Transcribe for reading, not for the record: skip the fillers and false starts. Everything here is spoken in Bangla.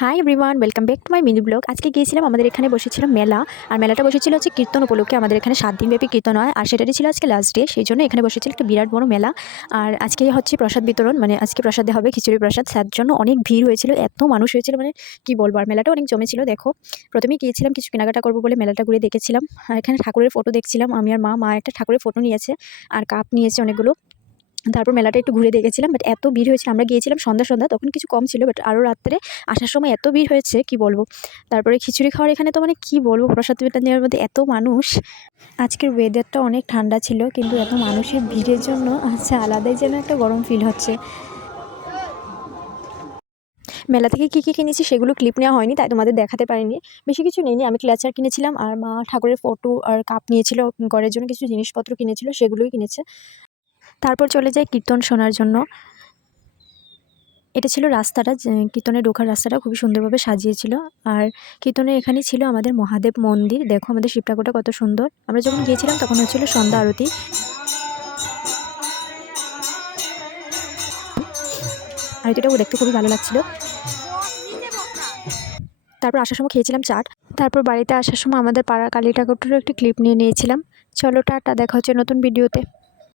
Hi everyone, welcome back to my mini blog. আজকে গিয়েছিলাম, আমাদের এখানে বসেছিল মেলা। আর মেলাটা বসেছিল হচ্ছে কীর্তন উপলক্ষে। আমাদের এখানে 7 দিনব্যাপী কীর্তন হয়, আর সেটারই ছিল আজকে লাস্ট ডে। সেই জন্য এখানে বসেছিল একটা বিরাট বড় মেলা। আর আজকে হচ্ছে প্রসাদ বিতরণ, মানে আজকে প্রসাদ দেওয়া হবে, খিচুড়ি প্রসাদ। তার জন্য অনেক ভিড় হয়েছিল, এত মানুষ হয়েছিল মানে কি বলবো। আর মেলাটা অনেক জমেছিল। দেখো, প্রথমেই গিয়েছিলাম কিছু কেনাকাটা করবো বলে, মেলাটা ঘুরে দেখেছিলাম। আর এখানে ঠাকুরের ফটো দেখছিলাম, আমি আর মা একটা ঠাকুরের ফটো নিয়েছে আর কাপ নিয়েছে অনেকগুলো। তারপর মেলাটা একটু ঘুরে দেখেছিলাম, বাট এত ভিড় হয়েছিল। আমরা গিয়েছিলাম সন্ধ্যা, তখন কিছু কম ছিল, বাট আরও রাত্রে আসার সময় এত ভিড় হয়েছে কি বলবো। তারপরে খিচুড়ি খাওয়ার এখানে তো মানে কি বলবো, প্রসাদ বিতরণ নেওয়ার মধ্যে এত মানুষ। আজকের ওয়েদারটা অনেক ঠান্ডা ছিল, কিন্তু এত মানুষের ভিড়ের জন্য আলাদাই যেন একটা গরম ফিল হচ্ছে। মেলা থেকে কী কিনেছি সেগুলো ক্লিপ নেওয়া হয়নি, তাই তোমাদের দেখাতে পারিনি। বেশি কিছু নিইনি, আমি ক্লাচার কিনেছিলাম আর মা ঠাকুরের ফটো আর কাপ নিয়েছিল, ঘরের জন্য কিছু জিনিসপত্র কিনেছিল, সেগুলোই কিনেছে। তারপর চলে যাই কীর্তন শোনার জন্য। এটা ছিল রাস্তাটা, কীর্তনে ঢোকার রাস্তাটা খুবই সুন্দরভাবে সাজিয়েছিল। আর কীর্তনের এখানেই ছিল আমাদের মহাদেব মন্দির। দেখো আমাদের শিব ঠাকুরটা কত সুন্দর। আমরা যখন গিয়েছিলাম তখন হচ্ছিল সন্ধ্যা আরতি। আরতিটাও দেখতে খুবই ভালো লাগছিল। তারপর আসার সময় খেয়েছিলাম চাট। তারপর বাড়িতে আসার সময় আমাদের পাড়ার কালী ঠাকুরটারও একটি ক্লিপ নিয়ে নিয়েছিলাম। চলো টাটা, দেখা হচ্ছে নতুন ভিডিওতে।